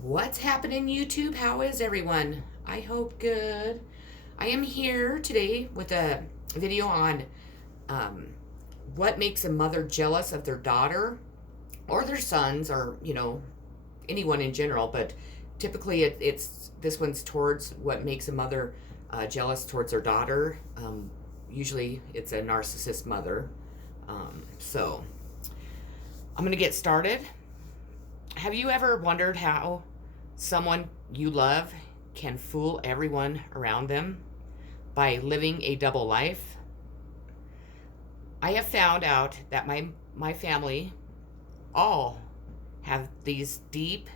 What's happening, YouTube? How is everyone? I hope good. I am here today with a video on um, what makes a mother jealous of their daughter or their sons, or anyone in general. But typically, it's this one's towards what makes a mother jealous towards their daughter. Usually, it's a narcissist mother. So I'm gonna get started. Have you ever wondered how someone you love can fool everyone around them by living a double life? I have found out that my family all have these deep,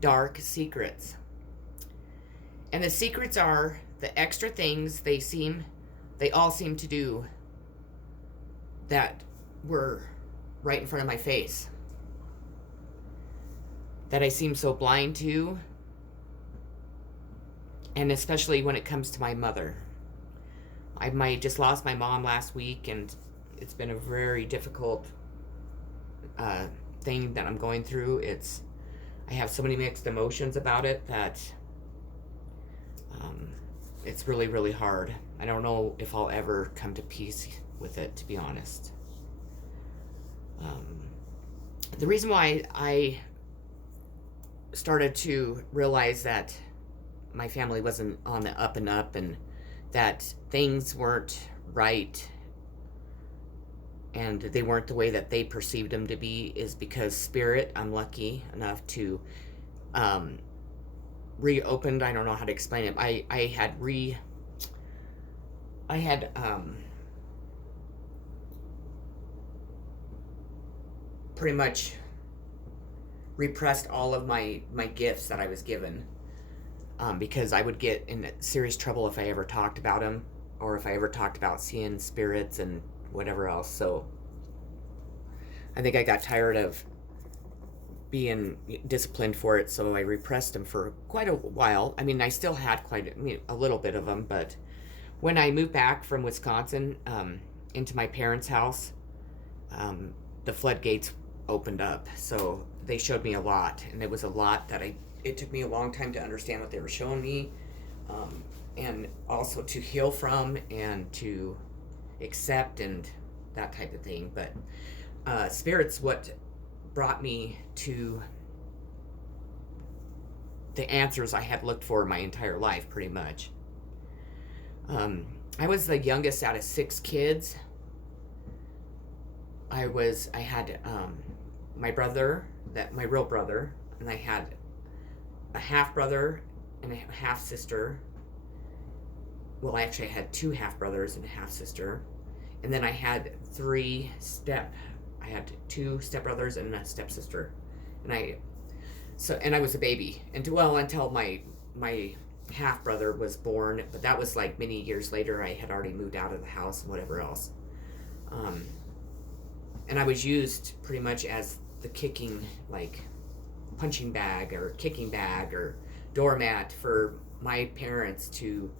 dark secrets. And the secrets are the extra things they all seem to do that were right in front of my face, that I seem so blind to, and especially when it comes to my mother. I just lost my mom last week, and it's been a very difficult thing that I'm going through. I have so many mixed emotions about it that it's really, really hard. I don't know if I'll ever come to peace with it, to be honest. The reason why I started to realize that my family wasn't on the up and up, and that things weren't right and they weren't the way that they perceived them to be, is because Spirit, I'm lucky enough to reopened. I don't know how to explain it. I had pretty much repressed all of my gifts that I was given, because I would get in serious trouble if I ever talked about them, or if I ever talked about seeing spirits and whatever else. So I think I got tired of being disciplined for it, so I repressed them for quite a while. I mean, I still had quite a little bit of them, but when I moved back from Wisconsin into my parents' house, the floodgates opened up. So they showed me a lot, and it was a lot that it took me a long time to understand what they were showing me, and also to heal from and to accept and that type of thing. But Spirit's what brought me to the answers I had looked for my entire life, pretty much. I was the youngest out of 6 kids. I had my brother, my real brother, and I had a half brother and a half sister. Well, I actually had 2 half brothers and a half sister, and then I had 2 stepbrothers and a stepsister, and I was a baby, and until my half brother was born, but that was like many years later. I had already moved out of the house and whatever else. And I was used pretty much as the kicking, like punching bag or kicking bag or doormat for my parents to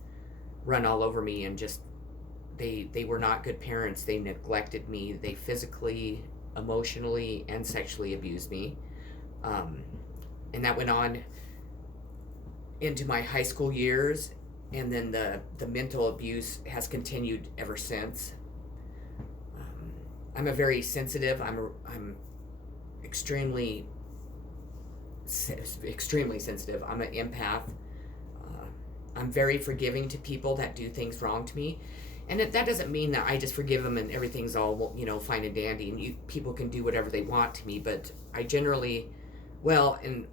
run all over me, and just they were not good parents. They neglected me. They physically, emotionally, and sexually abused me. And that went on into my high school years, and then the mental abuse has continued ever since. I'm a very sensitive. I'm extremely sensitive. I'm an empath. I'm very forgiving to people that do things wrong to me, and that doesn't mean that I just forgive them and everything's all fine and dandy, and people can do whatever they want to me. But I generally, and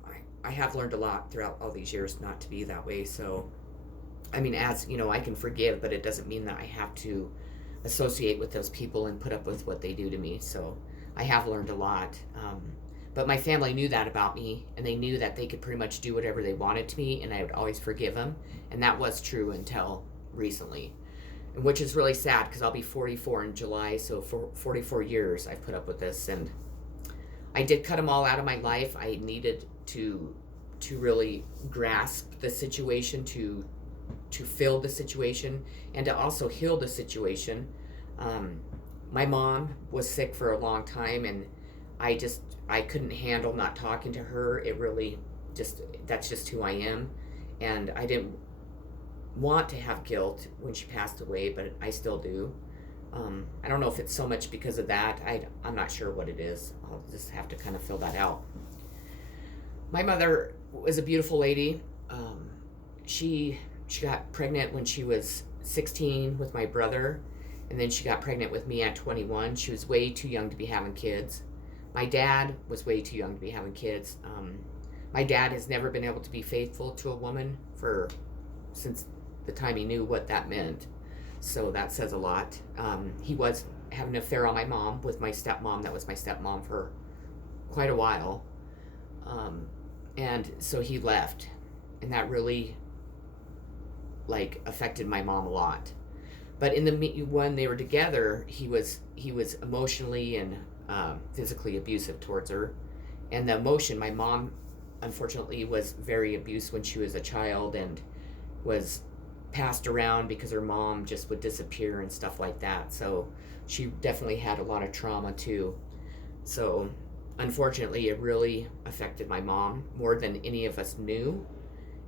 I have learned a lot throughout all these years not to be that way. So, I mean, as I can forgive, but it doesn't mean that I have to associate with those people and put up with what they do to me. So I have learned a lot. But my family knew that about me, and they knew that they could pretty much do whatever they wanted to me, and I would always forgive them. And that was true until recently, which is really sad, because I'll be 44 in July. So for 44 years I've put up with this, and I did cut them all out of my life. I needed to really grasp the situation, to fill the situation, and to also heal the situation. My mom was sick for a long time, and I couldn't handle not talking to her. It really That's just who I am. And I didn't want to have guilt when she passed away, but I still do. I don't know if it's so much because of that. I'm not sure what it is. I'll just have to kind of fill that out. My mother was a beautiful lady. She got pregnant when she was 16 with my brother, and then she got pregnant with me at 21. She was way too young to be having kids. My dad was way too young to be having kids. My dad has never been able to be faithful to a woman since the time he knew what that meant. So that says a lot. He was having an affair on my mom with my stepmom. That was my stepmom for quite a while. And so he left. And that really, affected my mom a lot. But when they were together, he was emotionally and physically abusive towards her. And the emotion, my mom, unfortunately, was very abused when she was a child and was passed around because her mom just would disappear and stuff like that. So she definitely had a lot of trauma too. So unfortunately, it really affected my mom more than any of us knew.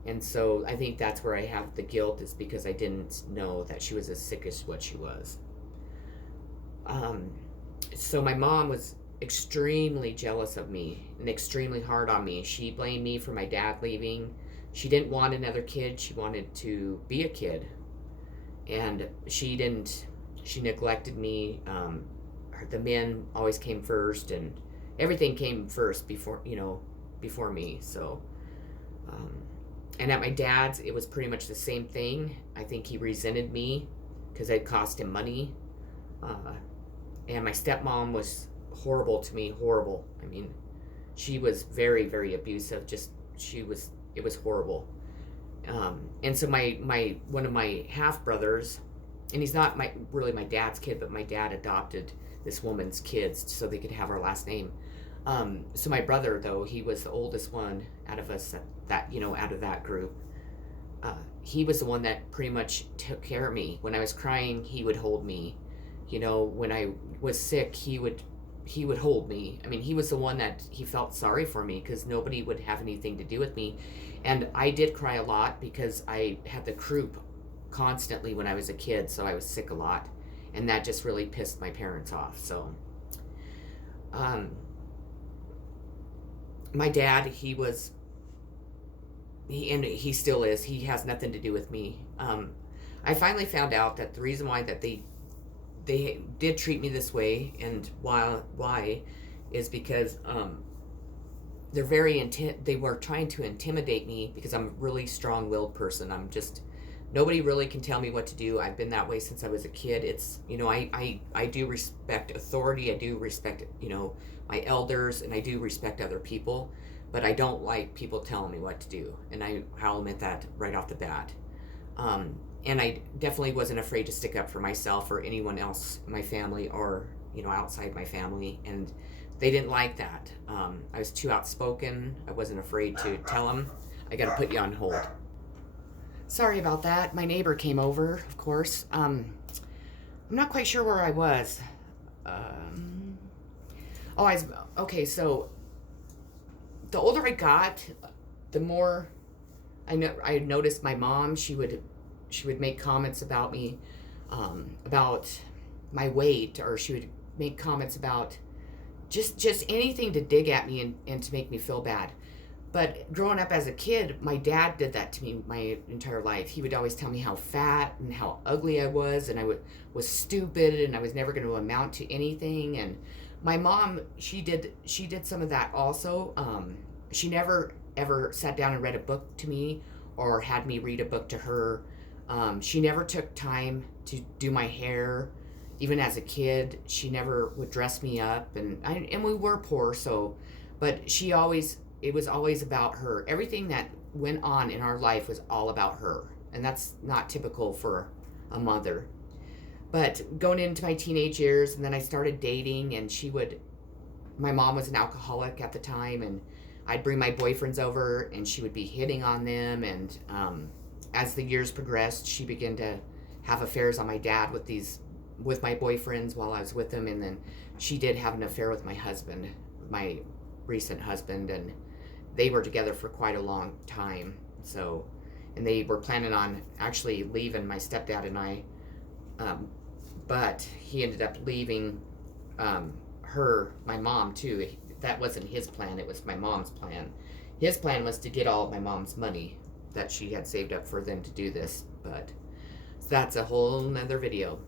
And so I think that's where I have the guilt, is because I didn't know that she was as sick as what she was. So my mom was extremely jealous of me and extremely hard on me. She blamed me for my dad leaving. She didn't want another kid. She wanted to be a kid. And she neglected me. The men always came first, and everything came first before me. So, and at my dad's, it was pretty much the same thing. I think he resented me because it cost him money. And my stepmom was horrible to me, horrible. I mean, she was very, very abusive. It was horrible. And so one of my half brothers, and he's not really my dad's kid, but my dad adopted this woman's kids so they could have our last name. So my brother, though, he was the oldest one out of us out of that group. He was the one that pretty much took care of me. When I was crying, he would hold me. When I was sick, he would hold me. I mean, he was the one that he felt sorry for me because nobody would have anything to do with me. And I did cry a lot because I had the croup constantly when I was a kid, so I was sick a lot. And that just really pissed my parents off. So, my dad, he still is. He has nothing to do with me. I finally found out that the reason why that they did treat me this way, and why is because they were trying to intimidate me because I'm a really strong-willed person. Nobody really can tell me what to do. I've been that way since I was a kid. It's, I do respect authority. I do respect, my elders, and I do respect other people, but I don't like people telling me what to do. And I'll admit that right off the bat. And I definitely wasn't afraid to stick up for myself or anyone else in my family or, outside my family. And they didn't like that. I was too outspoken. I wasn't afraid to tell them. I got to put you on hold. Sorry about that. My neighbor came over, of course. I'm not quite sure where I was. Okay, so the older I got, the more I noticed my mom, she would make comments about me, about my weight, or she would make comments about just anything to dig at me and to make me feel bad. But growing up as a kid, my dad did that to me my entire life. He would always tell me how fat and how ugly I was, and I was stupid, and I was never going to amount to anything. And my mom, she did some of that also. She never ever sat down and read a book to me or had me read a book to her. She never took time to do my hair. Even as a kid, she never would dress me up, and we were poor, but it was always about her. Everything that went on in our life was all about her, and that's not typical for a mother. But going into my teenage years, and then I started dating, and my mom was an alcoholic at the time, and I'd bring my boyfriends over, and she would be hitting on them, and as the years progressed, she began to have affairs on my dad with my boyfriends while I was with them, and then she did have an affair with my husband, my recent husband, they were together for quite a long time. So, and they were planning on actually leaving, my stepdad and I, um, but he ended up leaving her, my mom, too. That wasn't his plan, it was my mom's plan. His plan was to get all of my mom's money that she had saved up for them to do this, but that's a whole nother video.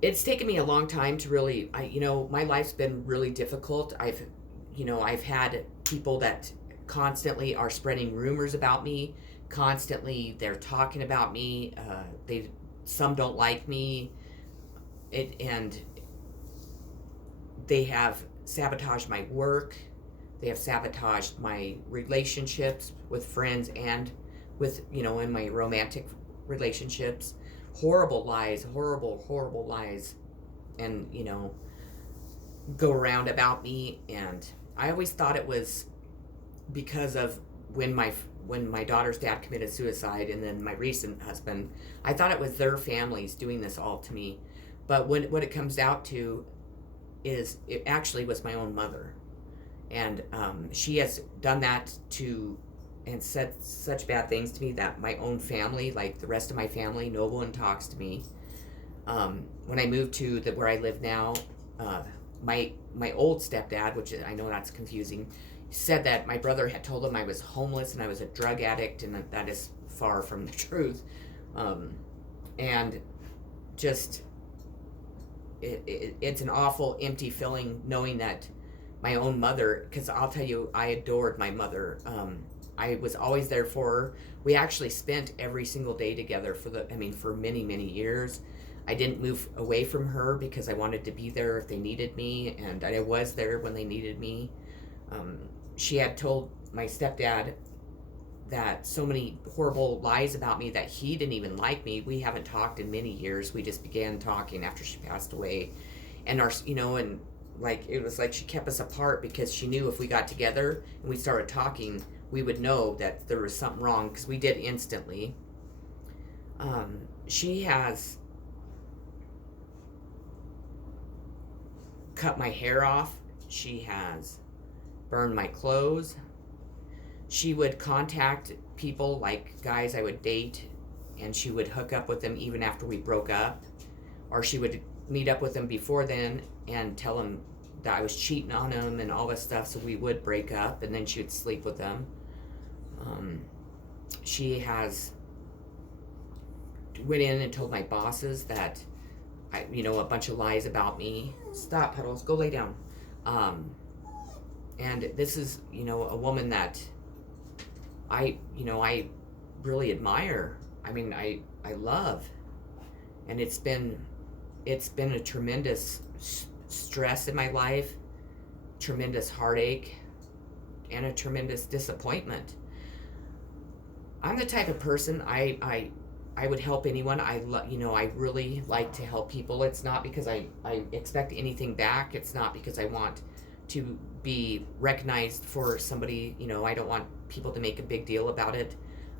It's taken me a long time to really, my life's been really difficult. I've had people that constantly are spreading rumors about me. Constantly, they're talking about me. Some don't like me, and they have sabotaged my work. They have sabotaged my relationships with friends and with, in my romantic relationships. Horrible lies, horrible lies, and, go around about me. And I always thought it was because of when my daughter's dad committed suicide, and then my recent husband, I thought it was their families doing this all to me. But what it comes out to is it actually was my own mother. And she has done that and said such bad things to me that my own family, like the rest of my family, no one talks to me. When I moved to where I live now, my old stepdad, which I know that's confusing, said that my brother had told him I was homeless and I was a drug addict, and that is far from the truth. And just it's an awful, empty feeling knowing that my own mother, because I'll tell you, I adored my mother. I was always there for her. We actually spent every single day together for many, many years. I didn't move away from her because I wanted to be there if they needed me, and I was there when they needed me. She had told my stepdad that so many horrible lies about me that he didn't even like me. We haven't talked in many years. We just began talking after she passed away, and it was like she kept us apart because she knew if we got together and we started talking, we would know that there was something wrong, because we did instantly. She has cut my hair off. She has burned my clothes. She would contact people, like guys I would date, and she would hook up with them even after we broke up. Or she would meet up with them before then and tell them that I was cheating on them and all this stuff, so we would break up, and then she would sleep with them. She has went in and told my bosses that a bunch of lies about me. Stop, Puddles, go lay down. And this is, a woman that I really admire. I love. And it's been a tremendous stress in my life, tremendous heartache, and a tremendous disappointment. I'm the type of person, I would help anyone. I really like to help people. It's not because I expect anything back. It's not because I want to be recognized for somebody. I don't want people to make a big deal about it.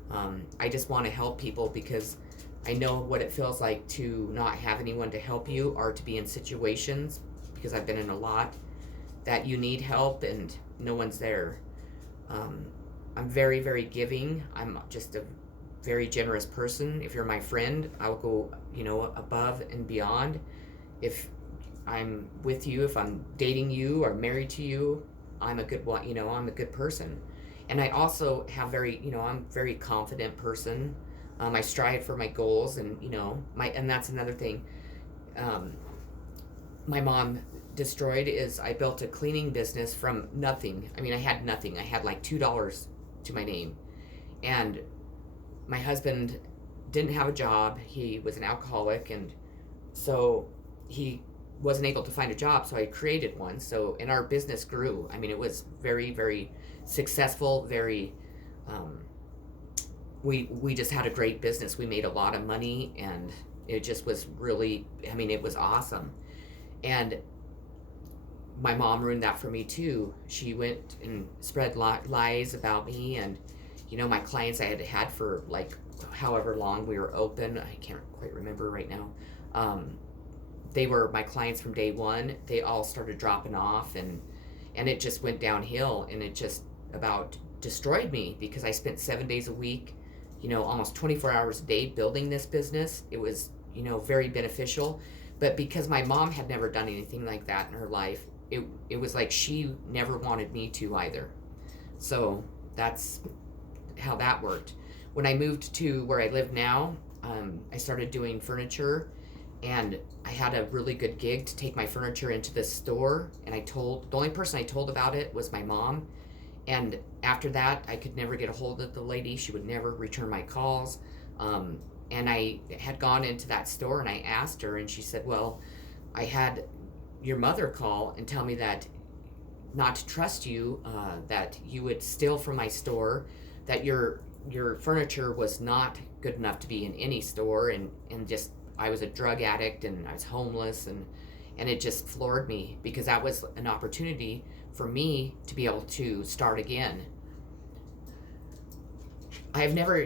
I just want to help people because I know what it feels like to not have anyone to help you, or to be in situations, because I've been in a lot, that you need help and no one's there. I'm very, very giving. I'm just a very generous person. If you're my friend, I'll go, above and beyond. If I'm with you, if I'm dating you or married to you, I'm a good one. I'm a good person. And I also have I'm a very confident person. I strive for my goals, and and that's another thing. My mom destroyed is I built a cleaning business from nothing. I had nothing. I had like $2 to my name, and my husband didn't have a job. He was an alcoholic, and so he wasn't able to find a job, so I created one. So, and our business grew. It was very, very successful, very we just had a great business. We made a lot of money, and it just was really, it was awesome. And my mom ruined that for me too. She went and spread lies about me, and my clients I had for like however long we were open, I can't quite remember right now. They were my clients from day one. They all started dropping off, and And it just went downhill, and it just about destroyed me because I spent 7 days a week, almost 24 hours a day building this business. It was, very beneficial. But because my mom had never done anything like that in her life, it was like she never wanted me to either. So that's how that worked. When I moved to where I live now, I started doing furniture, and I had a really good gig to take my furniture into this store. And the only person I told about it was my mom. And after that, I could never get a hold of the lady. She would never return my calls. And I had gone into that store and I asked her, and she said, well, I had your mother call and tell me that not to trust you, that you would steal from my store, that your furniture was not good enough to be in any store, and just I was a drug addict and I was homeless, and it just floored me because that was an opportunity for me to be able to start again. I've never,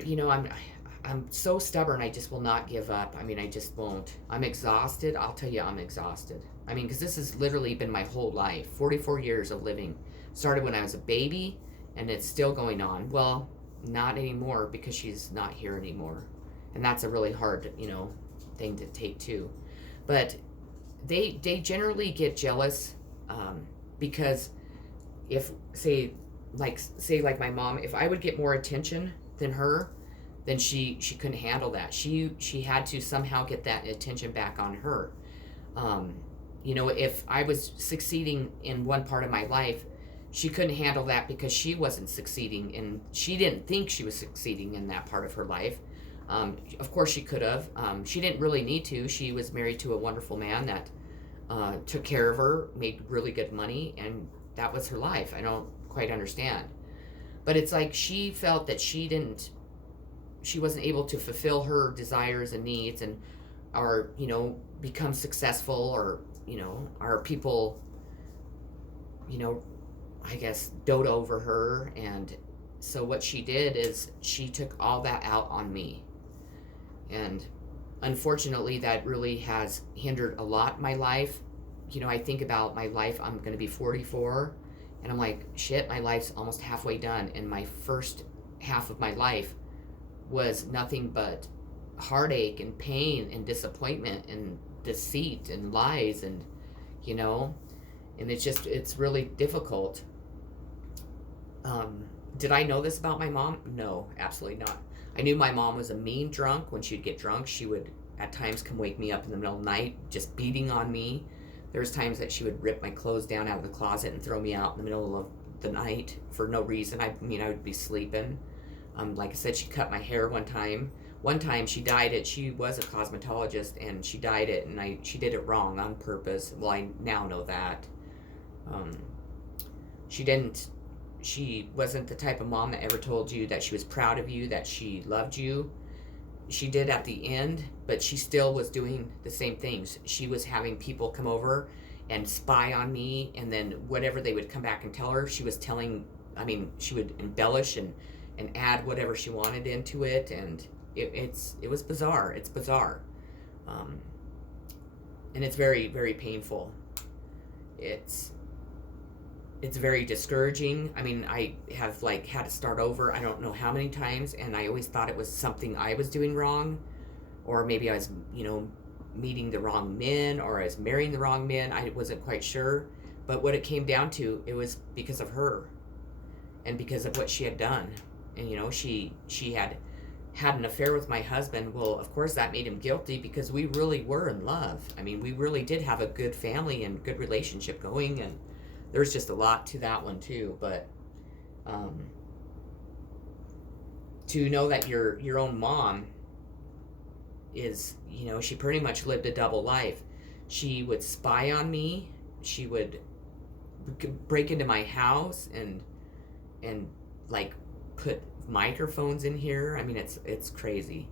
I'm so stubborn. I just will not give up. I just won't. I'm exhausted. I'll tell you, I'm exhausted. Because this has literally been my whole life. 44 years of living. Started when I was a baby, and it's still going on. Well, not anymore because she's not here anymore. And that's a really hard, thing to take too. But they generally get jealous because if, say like my mom, if I would get more attention than her, then she couldn't handle that. She had to somehow get that attention back on her. If I was succeeding in one part of my life, she couldn't handle that because she wasn't succeeding, and she didn't think she was succeeding in that part of her life. Of course she could have. She didn't really need to. She was married to a wonderful man that took care of her, made really good money, and that was her life. I don't quite understand. But it's like she felt that she wasn't able to fulfill her desires and needs, or become successful, or our people I guess dote over her. And so what she did is she took all that out on me, and unfortunately that really has hindered a lot in my life. I think about my life. I'm going to be 44, and I'm like, shit, my life's almost halfway done, and my first half of my life was nothing but heartache and pain and disappointment and deceit and lies, and and it's really difficult. Did I know this about my mom? No, absolutely not. I knew my mom was a mean drunk. When she'd get drunk, she would at times come wake me up in the middle of the night just beating on me. There was times that she would rip my clothes down out of the closet and throw me out in the middle of the night for no reason. I would be sleeping. Like I said, she cut my hair one time. One time she dyed it. She was a cosmetologist, and she dyed it, and she did it wrong on purpose. Well, I now know that. She wasn't the type of mom that ever told you that she was proud of you, that she loved you. She did at the end, but she still was doing the same things. She was having people come over and spy on me, and then whatever they would come back and tell her, she was telling, she would embellish and add whatever she wanted into it, and it was bizarre. It's bizarre. And it's very, very painful. It's very discouraging. I have had to start over I don't know how many times, and I always thought it was something I was doing wrong, or maybe I was meeting the wrong men, or I was marrying the wrong men. I wasn't quite sure, but what it came down to, it was because of her and because of what she had done. And she had an affair with my husband. Well, of course that made him guilty because we really were in love. We really did have a good family and good relationship going, and there's just a lot to that one too. But to know that your own mom is, she pretty much lived a double life. She would spy on me. She would break into my house and put microphones in here. It's crazy.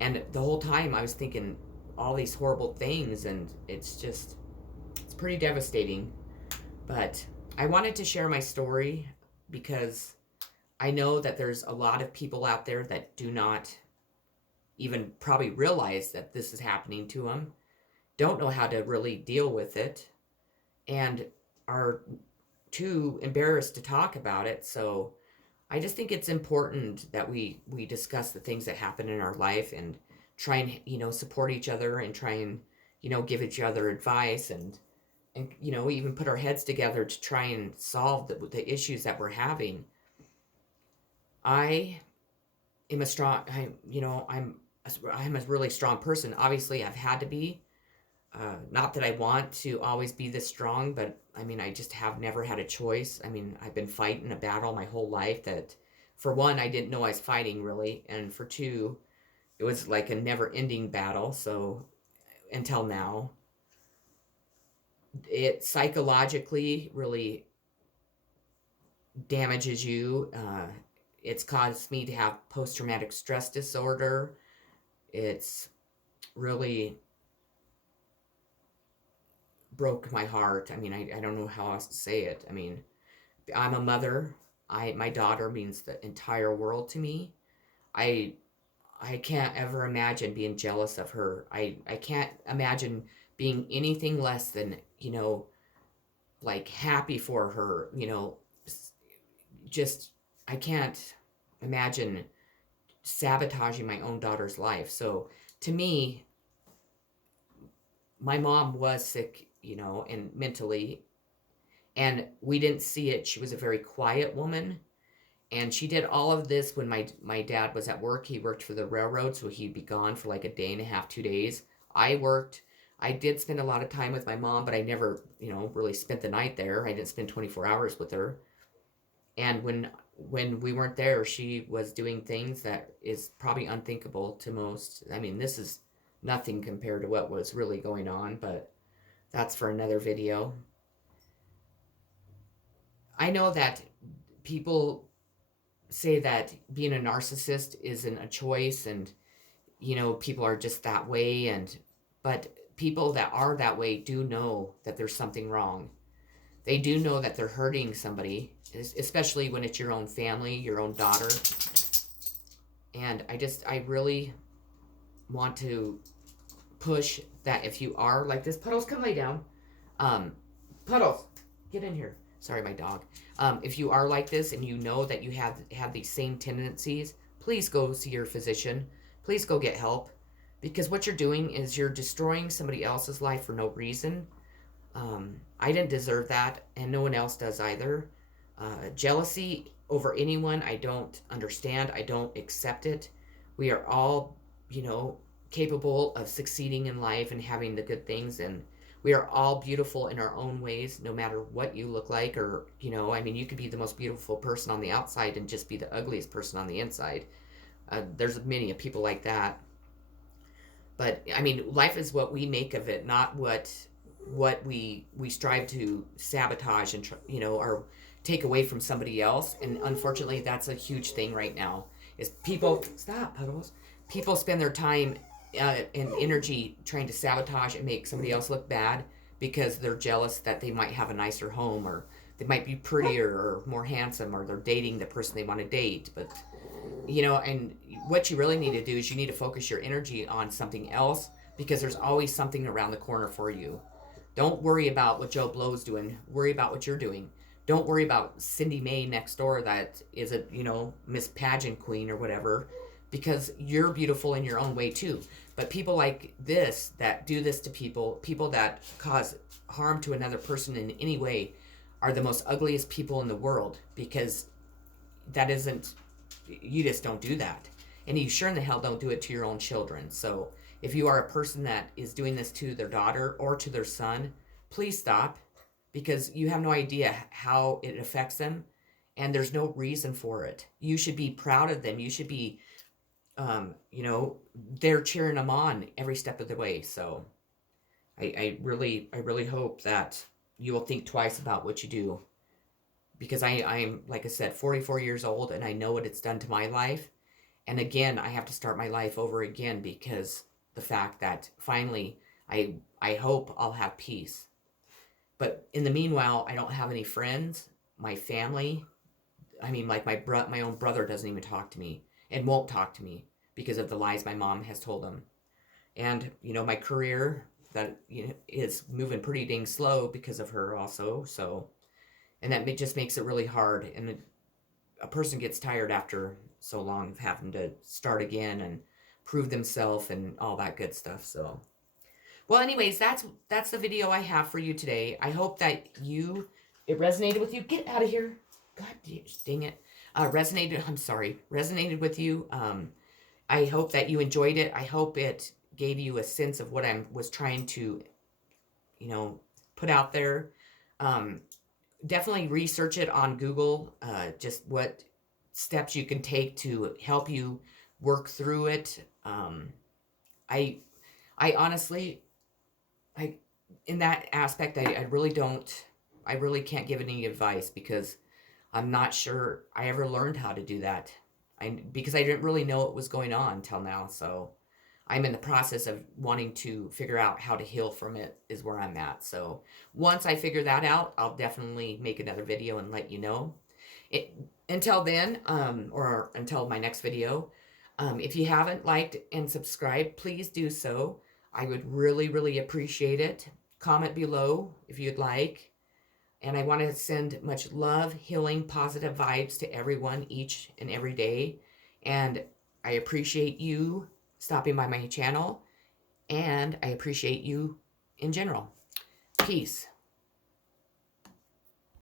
And the whole time I was thinking all these horrible things, and it's pretty devastating. But I wanted to share my story because I know that there's a lot of people out there that do not even probably realize that this is happening to them, don't know how to really deal with it, and are too embarrassed to talk about it. So I just think it's important that we discuss the things that happen in our life and try and support each other and try and give each other advice and even put our heads together to try and solve the issues that we're having. I am a strong I'm a really strong person. Obviously, I've had to be. Not that I want to always be this strong, but I mean, I just have never had a choice. I mean, I've been fighting a battle my whole life that, for one, I didn't know I was fighting really, and for two, it was like a never-ending battle. So until now, it psychologically really damages you. It's caused me to have post-traumatic stress disorder. It's really broke my heart. I mean, I don't know how else to say it. I mean, I'm a mother. My daughter means the entire world to me. I I can't ever imagine being jealous of her. I can't imagine being anything less than, like happy for her, just I can't imagine sabotaging my own daughter's life. So to me, my mom was sick, and mentally, and we didn't see it. She was a very quiet woman, and she did all of this when my dad was at work. He worked for the railroad, so he'd be gone for like a day and a half, 2 days. I worked. I did spend a lot of time with my mom, but I never, really spent the night there. I didn't spend 24 hours with her. And when we weren't there, she was doing things that is probably unthinkable to most. I mean, this is nothing compared to what was really going on, but that's for another video. I know that people say that being a narcissist isn't a choice, and people are just that way, but people that are that way do know that there's something wrong. They do know that they're hurting somebody, especially when it's your own family, your own daughter. And I really want to push that if you are like this. Puddles, come lay down. Puddles, get in here. Sorry, my dog. If you are like this and you know that you have these same tendencies, please go see your physician. Please go get help, because what you're doing is you're destroying somebody else's life for no reason. I didn't deserve that, and no one else does either. Jealousy over anyone, I don't understand. I don't accept it. We are all, capable of succeeding in life and having the good things, and we are all beautiful in our own ways, no matter what you look like, or, I mean, you could be the most beautiful person on the outside and just be the ugliest person on the inside. There's many people like that. But, I mean, life is what we make of it, not what we strive to sabotage and, or take away from somebody else. And unfortunately, that's a huge thing right now, is people, stop, Puddles. People spend their time and energy trying to sabotage and make somebody else look bad because they're jealous that they might have a nicer home, or they might be prettier or more handsome, or they're dating the person they want to date. But and what you really need to do is you need to focus your energy on something else, because there's always something around the corner for you. Don't worry about what Joe Blow's doing. Worry about what you're doing. Don't worry about Cindy Mae next door that is a Miss Pageant Queen or whatever, because you're beautiful in your own way too. But people like this that do this to people that cause harm to another person in any way, are the most ugliest people in the world, because that isn't, you just don't do that. And you sure in the hell don't do it to your own children. So if you are a person that is doing this to their daughter or to their son, please stop, because you have no idea how it affects them, and there's no reason for it. You should be proud of them. You should be they're cheering them on every step of the way. So I really hope that you will think twice about what you do, because I'm, like I said, 44 years old, and I know what it's done to my life. And again, I have to start my life over again, because the fact that finally I hope I'll have peace. But in the meanwhile, I don't have any friends, my family. I mean, like my own brother doesn't even talk to me and won't talk to me because of the lies my mom has told him. And, my career that is moving pretty dang slow because of her also. So And that just makes it really hard. And a person gets tired after so long of having to start again and prove themselves and all that good stuff. So, well, anyways, that's the video I have for you today. I hope that it resonated with you. Get out of here. God dang it. Resonated with you. I hope that you enjoyed it. I hope it gave you a sense of what I was trying to, put out there. Definitely research it on Google, just what steps you can take to help you work through it. I honestly, in that aspect, I really can't give any advice because I'm not sure I ever learned how to do that. Because I didn't really know what was going on until now. So I'm in the process of wanting to figure out how to heal from it is where I'm at. So once I figure that out, I'll definitely make another video and let you know. Until then, or until my next video, if you haven't liked and subscribed, please do so. I would really, really appreciate it. Comment below if you'd like. And I want to send much love, healing, positive vibes to everyone each and every day. And I appreciate you stopping by my channel. And I appreciate you in general. Peace.